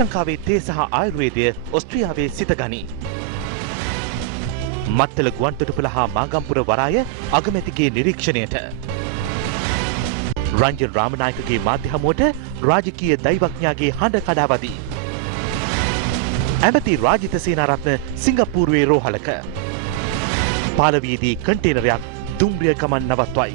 ලංකාවේ තේ සහ ආයුර්වේදය ඔස්ට්‍රියාවේ සිතගනී. මත්තල ගුවන්තොටුපළ හා මාගම්පුර වරාය අගමැතිගේ නිරීක්ෂණයට. රංජන් රාමනායකගේ මාධ්‍ය හමුවට රාජකීය දෛවඥයාගේ හඬ කඩාවදී. ඇමති රාජිත සේනාරත්න සිංගප්පූරුවේ රෝහලක. පාලවියේදී කන්ටේනරයක් දුම්රිය ගමන් නවත්වයි.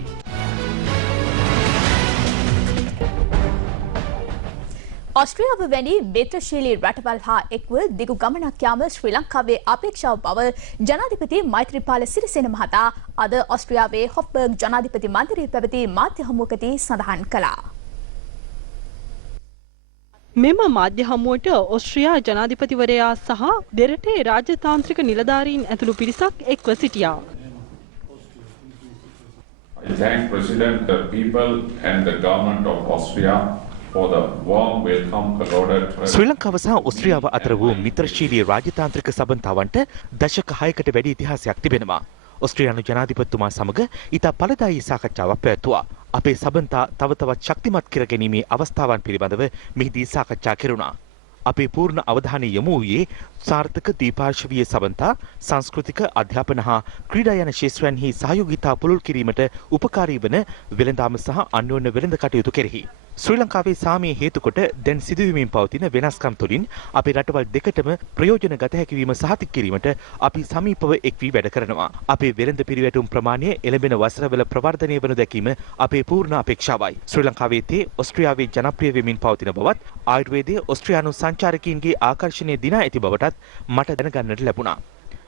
ඔස්ට්‍රියාව වැනි මිත්‍රශීලී රටවල් හා එක්ව දිගු ගමනක් යාම ශ්‍රී ලංකාවේ අපේක්ෂාව බව ජනාධිපති මෛත්‍රීපාල සිරිසේන මහතා අද ඔස්ට්‍රියාවේ හොෆ්බර්ග් ජනාධිපති මන්දිරයේ පැවති මාධ්‍ය හමුවකදී සඳහන් කළා. මෙම මාධ්‍ය හමුවට ඔස්ට්‍රියා ජනාධිපතිවරයා සහ දෙරටේ රාජතාන්ත්‍රික නිලධාරීන් ඇතුළු පිරිසක් එක්ව සිටියා. I thank President, the people and the government of Austria for the warm welcome accorded to ශ්‍රී ලංකාව සහ ඔස්ට්‍රියාව අතර වූ මිත්‍රශීලී රාජතාන්ත්‍රික සබඳතාවන්ට දශක 6කට වැඩි ඉතිහාසයක් තිබෙනවා. ඔස්ට්‍රියානු ජනාධිපතිතුමා සමග ඉතා ඵලදායී සාකච්ඡාවක් පැවැත්වුවා. අපේ සබඳතා තව තවත් ශක්තිමත් කර ගැනීමේ අවස්ථාවන් පිළිබඳව මෙහිදී සාකච්ඡා කෙරුණා. අපේ පූර්ණ අවධානය යොමු වූයේ සාර්ථක ද්විපාර්ශ්වීය සබඳතා, සංස්කෘතික, අධ්‍යාපන හා ක්‍රීඩා යන ක්ෂේත්‍රයන්හි සහයෝගීතා පුළුල් කිරීමට උපකාරී වන වෙළඳාම සහ අන්‍යෝන්‍ය වෙළඳ කටයුතු කෙරෙහි. ශ්‍රී ලංකාවේ සාමය හේතුකොට දැන් සිදුවීමෙන් පවතින වෙනස්කම් තුළින් අපේ රටවල් දෙකටම ප්‍රයෝජන ගත හැකි වීම සහතික කිරීමට අපි සමීපව එක් වී වැඩ කරනවා. අපේ වෙළඳ පිරිවැටුම් ප්‍රමාණය එළඹෙන වසරවල ප්‍රවර්ධනය වනු දැකීම අපේ පූර්ණ අපේක්ෂාවයි. ශ්‍රී ලංකාවේ තේ ඔස්ට්‍රියාවේ ජනප්‍රිය වෙමින් පවතින බවත් ආයුර්වේදයේ ඔස්ට්‍රියානු සංචාරකීන්ගේ ආකර්ෂණය දිනා ඇති බවටත් මට දැනගන්නට ලැබුණා.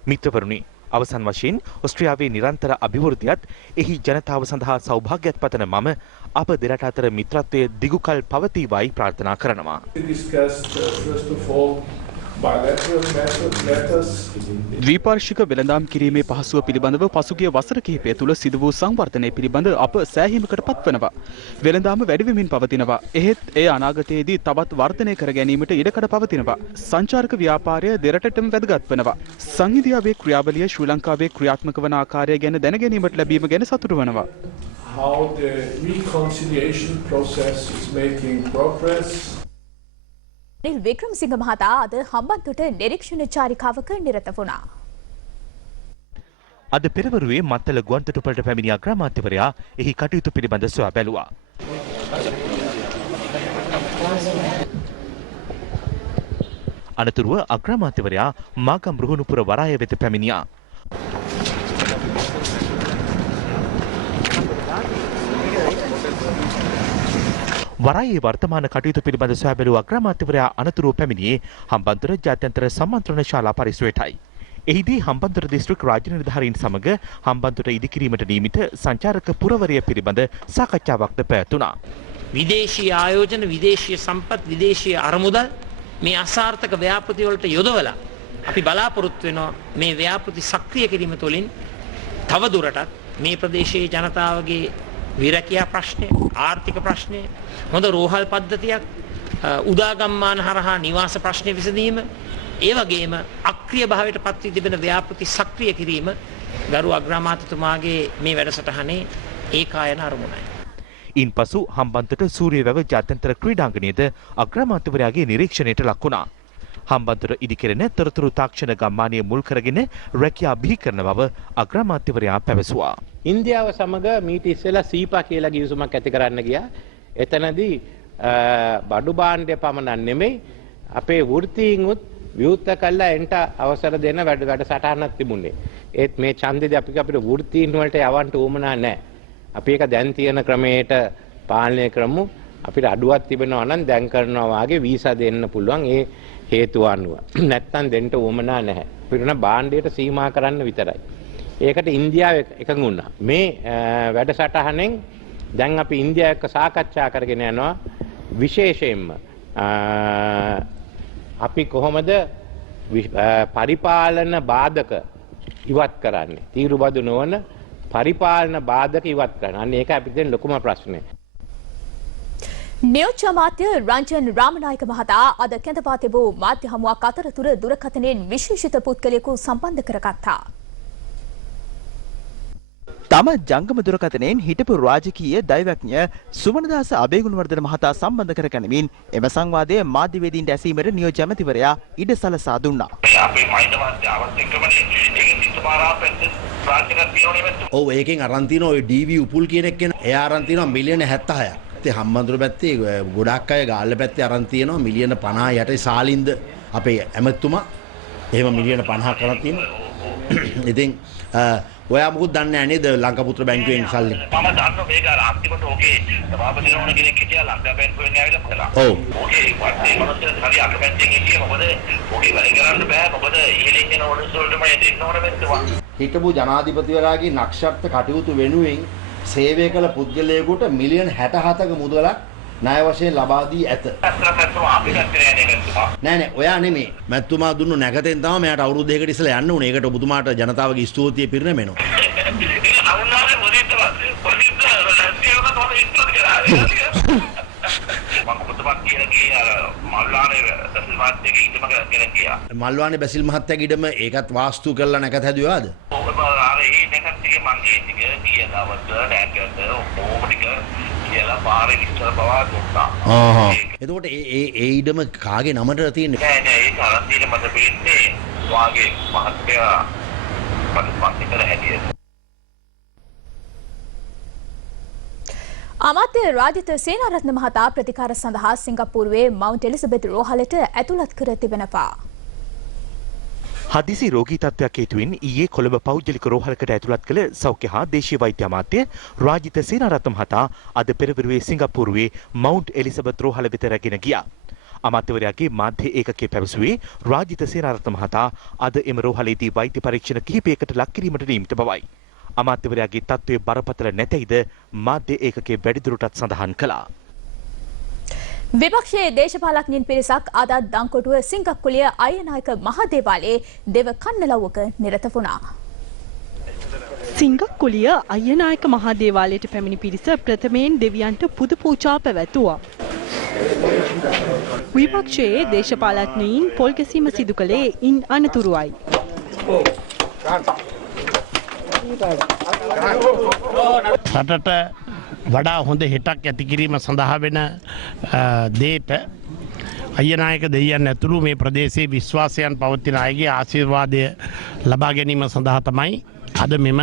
මිත්‍රවරුනි, අවසන් වශයෙන් ඔස්ට්‍රියාවේ නිරන්තර අභිවෘද්ධියත් එහි ජනතාව සඳහා සෞභාග්‍යත් පතන මම අප දෙරට අතර මිත්‍රත්වය දිගුකල් පවතිවායි ප්‍රාර්ථනා කරනවා. ද්විපාර්ශ්වික වෙළඳාම් කිරීමේ පහසුව පිළිබඳව පසුගිය වසර කිහිපය තුළ සිදු වූ සංවර්ධනය පිළිබඳ අප සෑහීමකට පත්වනවා. වෙළඳාම වැඩි වෙමින් පවතිනවා. එහෙත් එය අනාගතයේදී තවත් වර්ධනය කර ගැනීමට ඉඩකඩ පවතිනවා. සංචාරක ව්‍යාපාරය දෙරටටම වැදගත් වෙනවා. සංහිඳියාවේ ක්‍රියාවලිය ශ්‍රී ලංකාවේ ක්‍රියාත්මක වන ආකාරය ගැන දැන ගැනීමට ලැබීම ගැන සතුටු වෙනවා. How the reconciliation process is making progress. නිල් වික්‍රමසිංහ මහතා අද හම්බන්තොට නිරීක්ෂණ චාරිකාවක නිරත වුණා. අද පෙරවරුවේ මත්තල ගුවන්තොටුපළට පැමිණි අග්‍රාමාත්‍යවරයා එහි කටයුතු පිළිබඳ සොයා බැලුවා. අනතුරුව අග්‍රාමාත්‍යවරයා මාගම් රුහුණුපුර වරාය වෙත පැමිණියා. වරායේ වර්තමාන කටයුතු පිළිබඳ සොයා බැලූ අග්‍රාමාත්‍යවරයා අනතුරුව පැමිණියේ හම්බන්තොට ජාත්‍යන්තර සම්මන්ත්‍රණ ශාලා පරිසරයටයි. එහිදී හම්බන්තොට දිස්ත්‍රික් රාජ්‍ය නිලධාරීන් සමග හම්බන්තොට ඉදිකිරීමට නියමිත සංචාරක පුරවරය පිළිබඳ සාකච්ඡාවක්ද පැවැත්වුණා. විදේශීය ආයෝජන, විදේශීය සම්පත්, විදේශීය අරමුදල් මේ අසාර්ථක ව්‍යාපෘති වලට යොදවලා අපි බලාපොරොත්තු වෙනවා මේ ව්‍යාපෘති සක්‍රිය කිරීම තුළින් තව දුරටත් මේ ප්‍රදේශයේ ජනතාවගේ විරැකියා ප්‍රශ්නය, ආර්ථික ප්‍රශ්නය, හොඳ රෝහල් පද්ධතියක්, උදාගම්මාන හරහා නිවාස ප්‍රශ්නය විසඳීම, ඒ වගේම අක්‍රිය භාවයට පත් වී තිබෙන ව්‍යාපෘති සක්‍රිය කිරීම ගරු අග්‍රාමාත්‍යතුමාගේ මේ වැඩසටහනේ ඒකායන අරමුණයි. ඉන්පසු හම්බන්තොට සූරියවැව ජාත්‍යන්තර ක්‍රීඩාංගණයේද අග්‍රාමාත්‍යවරයාගේ නිරීක්ෂණයට ලක් වුණා. හම්බන්තොට ඉදිකෙරෙන තොරතුරු තාක්ෂණ ගම්මානය මුල් කරගෙන රැකියා බිහි කරන බව අග්‍රාමාත්‍යවරයා පැවසුවා. ඉන්දියාව සමග මීට ඉස්සෙල්ලා සීපා කියලා ගිවිසුමක් ඇති කරන්න ගියා. එතනදී බඩු භාණ්ඩය පමණක් නෙමෙයි අපේ වෘත්තීන්ුත් විවෘත කළා එන්ට අවසර දෙන වැඩසටහනක් තිබුණේ. ඒත් මේ ඡන්දෙදී අපිට වෘත්තීන් වලට යවන්න උවමනා නැහැ. අපි ඒක දැන් තියෙන ක්‍රමයට පාලනය කරමු. අපිට අඩුවක් තිබෙනවා නම් දැන් කරනවා වාගේ වීසා දෙන්න පුළුවන් ඒ හේතු අනුව. නැත්තම් දෙන්න උවමනා නැහැ. අපිට භාණ්ඩයට සීමා කරන්න විතරයි. ඒකට ඉන්දියාව එකඟ වුණා. මේ වැඩසටහනෙන් දැන් අපි ඉන්දියාව එක්ක සාකච්ඡා කරගෙන යනවා විශේෂයෙන්ම අපි කොහොමද පරිපාලන බාධක ඉවත් කරන්නේ? තීරුබදු නොවන පරිපාලන බාධක ඉවත් කරන්න. අන්න ඒක අපිට දෙන ලොකුම ප්‍රශ්නේ. නියෝජ්‍ය අමාත්‍ය රංජන් රාමනායක මහතා අද කැඳවා තිබූ මාධ්‍ය හමුවක් අතරතුර දුරකථනයෙන් විශේෂිත පුද්ගලයෙකු සම්බන්ධ කරගත්තා. තම ජංගම දුරකථනයෙන් හිටපු රාජකීය දෛවඥ සුමනදාස අබේගුණවර්ධන මහතා සම්බන්ධ කර ගැනීමෙන් එම සංවාදය මාධ්‍යවේදීන්ට ඇසීමට නියෝජ්‍ය ඇමතිවරයා ඉඩ සලසා දුන්නා. ඔව් ඒකෙන් අරන් තියෙනවා ඔය DV උපුල් කියන එක්කෙන එයා අරන් තියෙනවා මිලියන 76ක්. ඉතින් හම්බන්තොට පැත්තේ ගොඩක් අය ගාල්ල පැත්තේ අරන් තියෙනවා මිලියන 50 යට සාලින්ද අපේ ඇමතුමා එහෙම මිලියන 50ක් අරන් තියෙනවා. ඉතින් ඔයා මොකද දන්නේ නැහැ නේද ලංකාපුත්‍ර බැංකුවෙන් සල්ලි? මම දන්නවා මේක අර අන්තිමට ඕකේ සභාපති නෝන කෙනෙක් හිටියා ලංකා බැංකුවෙන් ඇවිල්ලා කළා. ඔව්. ඕකේ වත්තේ මොනවද හරි අකමැත්තෙන් හිටියේ මොකද ඕකේ වැඩ කරන්න බෑ මොකද ඉහළින් එන ඕඩර්ස් වලටම දෙන්න ඕන මෙත්තුවා. හිටපු ජනාධිපතිවරයාගේ නක්ෂත්‍ර කටයුතු වෙනුවෙන් සේවය කළ පුද්ගලයෙකුට මිලියන 67ක මුදලක් ණය වශයෙන් ලබා දී ඇත. නෑ ඔයා නෙමෙයි. මැතිතුමා දුන්නු නැකතෙන් තමයි මෙයාට අවුරුදු දෙකකට ඉස්සෙල්ලා යන්න උනේ. ඒකට ඔබතුමාට ජනතාවගේ ස්තුතිය පිරිනැමෙනවා. මල්වානේ බැසිල් මහත්තයාගේ ඉඩම ඒකත් වාස්තු කරලා නැකත හැදුවාද? එතකොට ඒ ඉඩම කාගේ නමට තියෙන්නේ? නෑ නෑ ඒක අරන් තියෙන්නේ මට පේන්නේ වාගේ මහත්තයා මට කර හැටියට. අමාත්‍ය රාජිත සේනාරත්න මහතා ප්‍රතිකාර සඳහා සිංගප්පූරුවේ මවුන්ට් එලිසබෙත් රෝහලට ඇතුළත් කර තිබෙනවා. හදිසි රෝගී තත්ත්වයක් හේතුවෙන් ඊයේ කොළඹ පෞද්ගලික රෝහලකට ඇතුළත් කළ සෞඛ්‍ය හා දේශීය වෛද්‍ය අමාත්‍ය රාජිත සේනාරත්න මහතා අද පෙරවරුවේ සිංගප්පූරුවේ මවුන්ට් එලිසබෙත් රෝහල වෙත රැගෙන ගියා. අමාත්‍යවරයාගේ මාධ්‍ය ඒකකයේ පැවසුවේ රාජිත සේනාරත්න මහතා අද එම රෝහලේදී වෛද්‍ය පරීක්ෂණ කිහිපයකට ලක් කිරීමට නියමිත බවයි. අමාත්‍යවරයාගේ තත්ත්වය බරපතල නැතයිද මාධ්‍ය ඒකකයේ වැඩිදුරටත් සඳහන් කළා. විපක්ෂයේ දේශපාලඥයින් පිරිසක් අද දංකොටුව සිංගක්කුලිය අයනායක මහදේවාලයේ දෙව කන්නලව්වක නිරත වුණා. සිංගක්කුලිය අයනායක මහදේවාලයට පැමිණි පිරිස ප්‍රථමයෙන් දෙවියන්ට පුද පූජා පැවැත්වුවා. විපක්ෂයේ දේශපාලඥයින් පොල් ගැසීම සිදු කළේ ඉන් අනතුරුවයි. රටට වඩා හොඳ හෙටක් ඇති කිරීම සඳහා වෙන දේට අයනායක දෙවියන් ඇතුළු මේ ප්‍රදේශයේ විශ්වාසයන් පවතින අයගේ ආශිර්වාදය ලබා ගැනීම සඳහා තමයි අද මෙම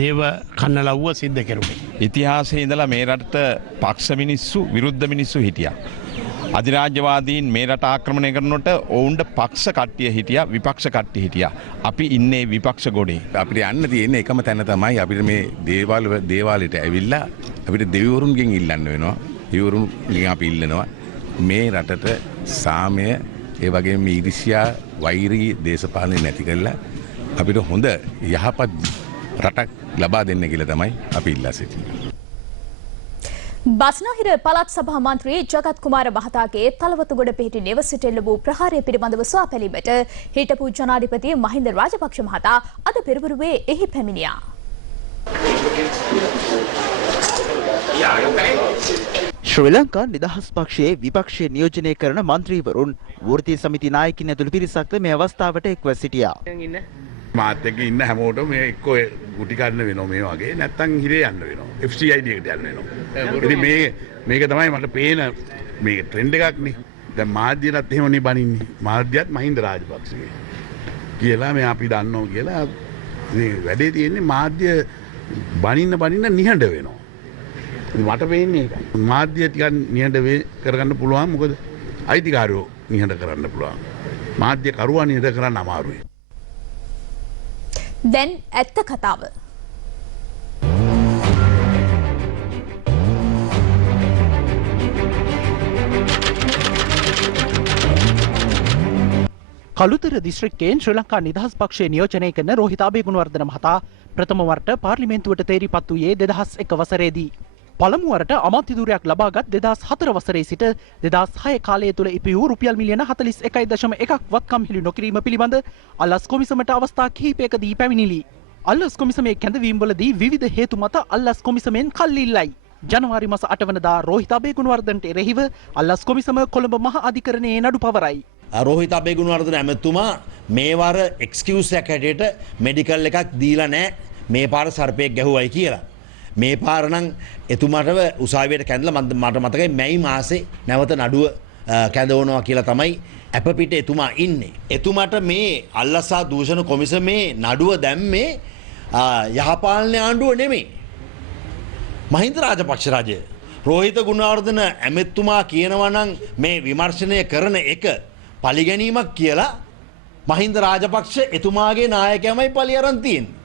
දේව කන්නලව්ව සිද්ධ කෙරුණේ. ඉතිහාසයේ ඉඳලා මේ රටට පක්ෂ මිනිස්සු විරුද්ධ මිනිස්සු හිටියා. අධිරාජ්‍යවාදීන් මේ රට ආක්‍රමණය කරනකොට ඔවුන්ට පක්ෂ කට්ටිය හිටියා විපක්ෂ කට්ටිය හිටියා. අපි ඉන්නේ විපක්ෂ ගොඩේ. අපිට යන්න තියෙන එකම තැන තමයි අපිට මේ දේවාලයට ඇවිල්ලා අපිට දෙවිවරුන්ගෙන් ඉල්ලන්න වෙනවා. දෙවිවරුන්ගෙන් අපි ඉල්ලනවා මේ රටට සාමය ඒ වගේම ඊර්ෂ්‍යා වෛරී දේශපාලනය නැති කරලා අපිට හොඳ යහපත් රටක් ලබා දෙන්න කියලා තමයි අපි ඉල්ලා සිටින්නේ. බස්නාහිර පළාත් සභා මන්ත්‍රී ජගත් කුමාර මහතාගේ තලවතුගොඩ පිහිටි නිවසට එල්ල වූ ප්‍රහාරය පිළිබඳව සොයා බැලීමට හිටපු ජනාධිපති මහින්ද රාජපක්ෂ මහතා අද පෙරවරුවේ එහි පැමිණියා. ශ්‍රී ලංකා නිදහස් පක්ෂයේ විපක්ෂයේ නියෝජනය කරන මන්ත්‍රීවරුන් වෘත්තීය සමිති නායකින් ඇතුළු පිරිසක්ද මේ අවස්ථාවට එක්ව සිටියා. මාත් එක්ක ඉන්න හැමෝටම මේ එක්කෝ ගුටි ගන්න වෙනවා මේ වගේ නැත්තම් හිරේ යන්න වෙනවා FCID එකට යන්න වෙනවා. ඉතින් මේක තමයි මට පේන මේක ට්‍රෙන්ඩ් එකක් නේ. දැන් මාධ්‍යයටත් එහෙමනේ බනින්නේ. මාධ්‍යයත් මහින්ද රාජපක්ෂගේ කියලා මේ අපි දන්නවා කියලා මේ වැඩේ තියෙන්නේ මාධ්‍ය බනින්න නිහඬ වෙනවා. මට පේන්නේ ඒකයි. මාධ්‍ය ටිකක් නිහඬ කරගන්න පුළුවන් මොකද අයිතිකාරයෝ නිහඬ කරන්න පුළුවන්. මාධ්‍ය කරුවා නිහඬ කරන්න අමාරුයි. දැන් ඇත්ත කතාව. කළුතර දිස්ත්‍රික්කයෙන් ශ්‍රී ලංකා නිදහස් පක්ෂයේ නියෝජනය කරන රෝහිත අබේගුණවර්ධන මහතා ප්‍රථම වරට පාර්ලිමේන්තුවට තේරිපත් වූයේ 2001 වසරේදී. පළමු වරට අමාත්‍ය ධුරයක් ලබාගත් 2004 වසරේ සිට 2006 කාලය තුල ඉපි වූ රුපියල් මිලියන 41.1ක් වත්කම් හෙළි නොකිරීම පිළිබඳ අල්ලස් කොමිසමට අවස්ථා කිහිපයකදී පැමිණිලි. අල්ලස් කොමිසමේ කැඳවීම්වලදී විවිධ හේතු මත අල්ලස් කොමිසමෙන් කල්ලිල්ලයි. ජනවාරි මාස 8 වෙනිදා රෝහිත අබේගුණවර්ධනට එරෙහිව අල්ලස් කොමිසම කොළඹ මහ අධිකරණයේ නඩු පවරයි. රෝහිත අබේගුණවර්ධන ඇමතුමා මේ වර එක්ස්කියුස් එකක් හැටියට මෙඩිකල් එකක් දීලා නැහැ මේ පාර සර්පයෙක් ගැහුවයි කියලා. මේ පාර නම් එතුමාටව උසාවියට කැඳලා මට මතකයි මැයි මාසේ නැවත නඩුව කැඳවනවා කියලා තමයි අපපිට එතුමා ඉන්නේ. එතුමාට මේ අල්ලසා දූෂණ කොමිසමේ නඩුව දැම්මේ යහපාලන ආණ්ඩුව නෙමෙයි. මහින්ද රාජපක්ෂ රජය. රෝහිත ගුණවර්ධන ඇමෙතුමා කියනවා නම් මේ විමර්ශනය කරන එක පලිගැනීමක් කියලා මහින්ද රාජපක්ෂ එතුමාගේ නායකයමයි පලි අරන් තියෙන්නේ.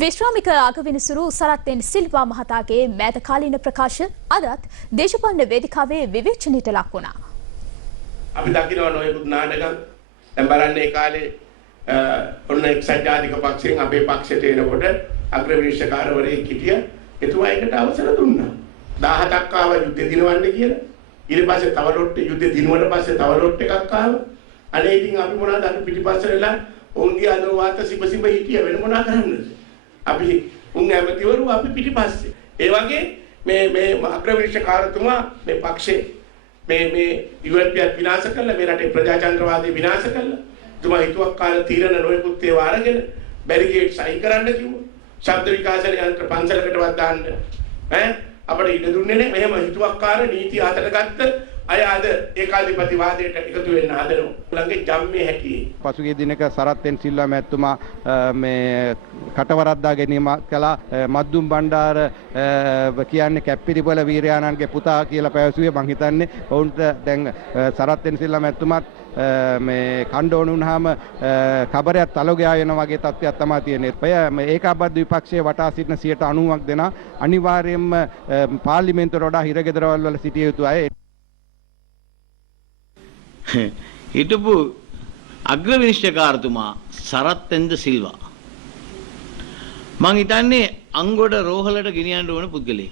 විශ්‍රාමික අගවිනිසුරු සරත් සිල්වා මහතාගේ මෑත කාලීන ප්‍රකාශ අදත් දේශපාලන වේදිකාවේ විවේචනයට ලක් වුණා. අපි දකිනවා නොයෙකුත් නාටකම් දැන් බලන්න ඒ කාලේ ඔන්න එක්සත් ජාතික පක්ෂයෙන් අපේ පක්ෂයට එනකොට අග්‍රවිනිශ්චයකාරවරයෙක් හිටිය එතුමා ඒකට අවසර දුන්නා 17ක් ආව යුද්ධ දිනවන්න කියලා. ඊට පස්සේ තව ලොට් යුද්ධ දිනුවට පස්සේ තව ලොට් එකක් ආවා. අනේ ඉතින් අපි මොනවද අපි පිටිපස්සට වෙලා ඔවුන්ගේ අදවාත සිබ හිටිය වෙන මොනා කරන්නද? අපි උන් ඇමතිවරු අපි පිටිපස්සේ. ඒ වගේ මේ අග්‍රවිනිශ්චයකාරතුමා මේ පක්ෂේ මේ යුඑන්පියත් විනාශ කළා, මේ රටේ ප්‍රජාතන්ත්‍රවාදී විනාශ කළා. තුමා හිතුවක්කාර තීරණ නොයෙකුත් ඒවා අරගෙන බැරිගේට් සයින් කරන්න කිව්වා. ශබ්ද විකාශන යන්ත්‍ර පන්සලකටවත් දාන්න අපිට ඉඩ දුන්නේ නැහැ. මෙහෙම හිතුවක්කාර නීති අතට ගත්ත අය අද ඒකාධිපතිවාදයට එකතු වෙන්න හදනවා. ළඟේ ජම්මේ හැටියේ. පසුගිය දිනක සරත් සිල්වා මැතිතුමා මේ කටවරද්දා ගැනීම කළා. මද්දුම් බණ්ඩාර කියන්නේ කැප්පිරිපොළ වීරයාණන්ගේ පුතා කියලා පැවසුවේ. මං හිතන්නේ ඔවුන්ට දැන් සරත් සිල්වා මැතිතුමාත් මේ කණ්ඩෝන වුණාම කබරයක් තලගයා වෙන වගේ තත්ත්වයක් තමයි තියෙන්නේ. ඒකාබද්ධ විපක්ෂයේ වටා සිටින 90ක් දෙනා අනිවාර්යයෙන්ම පාර්ලිමේන්තුවට වඩා හිරගෙදරවල් වල සිටිය යුතු අය. හිටපු අග්‍රවිනිශ්චයකාරතුමා සරත් සිල්වා මං හිතන්නේ අංගොඩ රෝහලට ගෙනියන්න ඕන පුද්ගලෙක්.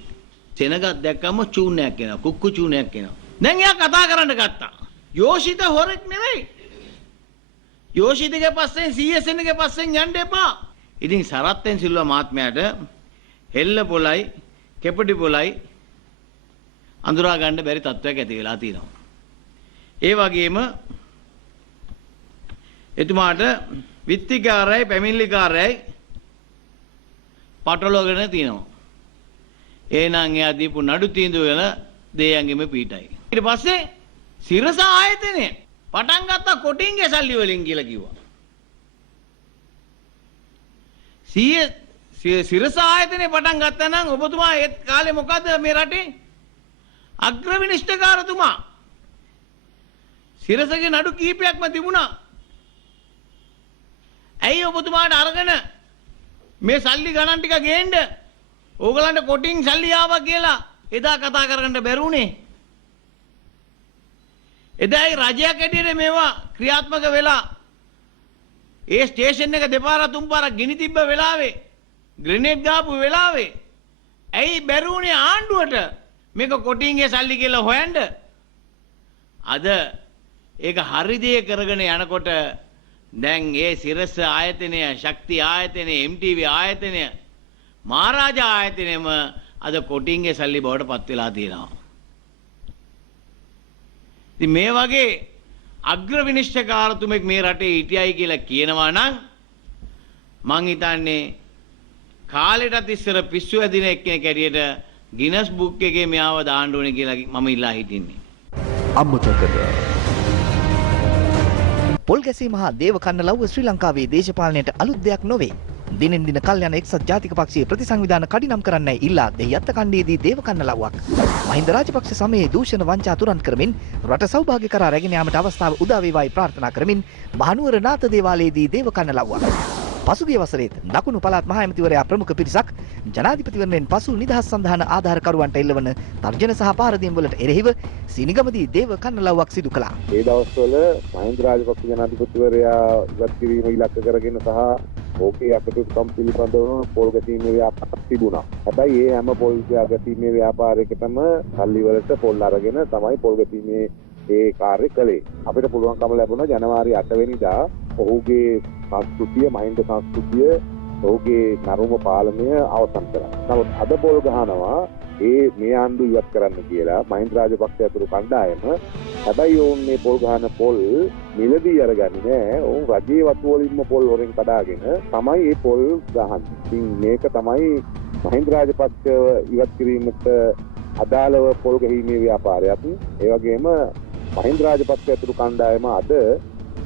සෙනගක් දැක්කම චූනයක් එනවා, කුක්කු චූනයක් එනවා. දැන් එයා කතා කරන්න ගත්තා. යෝෂිත හොරෙක් නෙවෙයි. යෝෂිතගේ පස්සෙන් CSN ගේ පස්සෙන් යන්න එපා. ඉතින් සරත් සිල්වා මහත්මයාට හෙල්ල පොලයි, කෙපටි පොලයි අඳුරා ගන්න බැරි තත්ත්වයක් ඇති වෙලා තියෙනවා. ඒ වගේම එතුමාට විත්තිකාරයයි පැමිණිලිකාරයයි පටලවගෙන තියෙනවා. එහෙනම් එයා දීපු නඩු තීන්දුව වල දෙයයන්ගෙම පීටයි. ඊට පස්සේ සිරස ආයතනය පටන් ගත්ත කොටින්ගේ සල්ලි වලින් කියලා කිව්වා. සිරස ආයතනය පටන් ගත්තා නම් ඔබතුමා ඒ කාලේ මොකද මේ රටේ අග්‍රවිනිශ්චයකාරතුමා සිරසගේ නඩු කීපයක්ම තිබුණා. ඇයි ඔබතුමාට අරගෙන මේ සල්ලි ගණන් ටික ගේන්න ඕගලන්ට කොටින් සල්ලි ආවා කියලා එදා කතා කරගන්න බැරුණේ? එදායි රජයක් ඇටියට මේවා ක්‍රියාත්මක වෙලා ඒ ස්ටේෂන් එක දෙපාරක් තුන් පාරක් ගිනි තිබ්බ වෙලාවේ ග්‍රෙනේඩ් දාපු වෙලාවේ ඇයි බැරුණේ ආණ්ඩුවට මේක කොටින්ගේ සල්ලි කියලා හොයන්න? අද ඒක හරි දේ කරගෙන යනකොට දැන් ඒ සිරස ආයතනය, ශක්ති ආයතනය, MTV ආයතනය, මහරජා ආයතනයම අද කොටින්ගේ සල්ලි බවට පත් වෙලා තියෙනවා. ඉතින් මේ වගේ අග්‍රවිනිශ්චයකාරතුමෙක් මේ රටේ හිටියයි කියලා කියනවා නම් මං හිතන්නේ කාලෙටත් ඉස්සර පිස්සු ඇදින එක්කෙනෙක් ඇටියට ගිනස් බුක් එකේ මෙයාව දාන්න ඕනේ කියලා මම ඉල්ලා හිටින්නේ. අම්මුතකද පොල් ගැසීම හා දේව කන්නලව්ව ශ්‍රී ලංකාවේ දේශපාලනයට අලුත් දෙයක් නොවේ. දිනෙන් දින කල් යන එක්සත් ජාතික පක්ෂයේ ප්‍රතිසංවිධාන කඩිනම් කරන්නයි ඉල්ලා දෙහිඅත්ත කණ්ඩේදී දේව කන්නලව්වක්. මහින්ද රාජපක්ෂ සමයේ දූෂණ වංචා තුරන් කරමින් රට සෞභාග්‍ය කරා රැගෙන යාමට අවස්ථාව උදා වේවායි ප්‍රාර්ථනා කරමින් මහනුවර නාථ දේවාලයේදී දේව කන්නලව්වක්. පසුගිය වසරේත් දකුණු පළාත් මහ ඇමතිවරයා ප්‍රමුඛ පිරිසක් ජනාධිපතිවරණයෙන් පසු නිදහස් සන්ධාන ආධාරකරුවන්ට එල්ලවන තර්ජන සහ පාරදීම් වලට එරෙහිව සීනිගමදී දේව කන්නලව්වක් සිදු කළා. ඒ දවස්වල මහින්ද රාජපක්ෂ ජනාධිපතිවරයා ඉවත් කිරීම ඉලක්ක කරගෙන සහ ඕකේ අකටුකම් පිළිබඳව පොල් ගැසීමේ ව්‍යාපාරයක් තිබුණා. හැබැයි ඒ හැම පොල් ගැසීමේ ව්‍යාපාරයකටම සල්ලි වලට පොල් අරගෙන තමයි පොල් ගැසීමේ ඒ කාර්ය කළේ. අපිට පුළුවන්කම ලැබුණා ජනවාරි 8 වෙනිදා ඔහුගේ සංස්කෘතිය, මහින්ද සංස්කෘතිය, ඔහුගේ නරුම පාලනය අවසන් කරා. නමුත් අද පොල් ගහනවා ඒ මේ ආණ්ඩුව ඉවත් කරන්න කියලා මහින්ද රාජපක්ෂ ඇතුළු කණ්ඩායම හැබැයි ඔවුන් මේ පොල් ගහන පොල් මිලදී අරගන්නේ නෑ. ඔවුන් රජයේ වතු වලින්ම පොල් වලින් කඩාගෙන තමයි මේ පොල් ගහන්නේ. ඉතින් මේක තමයි මහින්ද රාජපක්ෂ ඉවත් කිරීමට අදාළව පොල් ගැනීමේ ව්‍යාපාරයක්. ඒ වගේම මහින්ද රාජපක්ෂ ඇතුළු කණ්ඩායම අද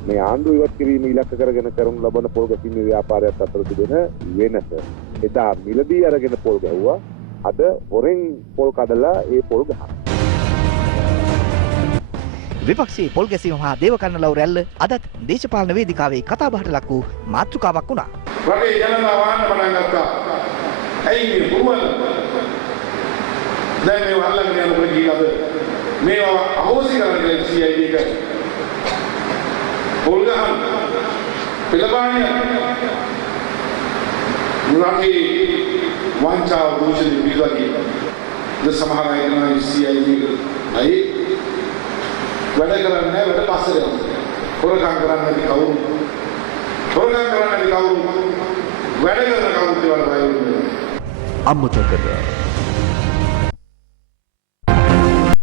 මේ ආණ්ඩුව ඉවත් කිරීම ඉලක්ක කරගෙන කරනු ලබන පොල් ගැනීමේ ව්‍යාපාරයත් අතර තිබෙන වෙනස. එදා මිලදී අරගෙන පොල් ගැහුවා. අද හොරෙන් පොල් කඩලා ඒ පොල් ගහනවා. විපක්ෂයේ පොල් ගැසීම හා දේවකන්නලව් රැල්ල අදත් දේශපාලන වේදිකාවේ කතාබහට ලක් වූ මාතෘකාවක් වුණා. රටේ ජනතාව ආන්න පටන් ගත්තා. ඇයි මේ පුරුවල? දැන් මේ වහල්ලගෙන යනකොට කීයද? මේවා අහෝසි කරන්නේ CID එක. පොල් ගහන පිළපාණිය රටේ වංචාව දූෂණ විවාදී ද සමහර අය කරන CID අය වැඩ කරන්නේ වැඩ පස්සේ යනවා. හොරකම් කරන්නේ කවුරු? හොරකම් කරන්නේ කවුරු? වැඩ කරන කවුරුද කියලා බලන්න. අමතකද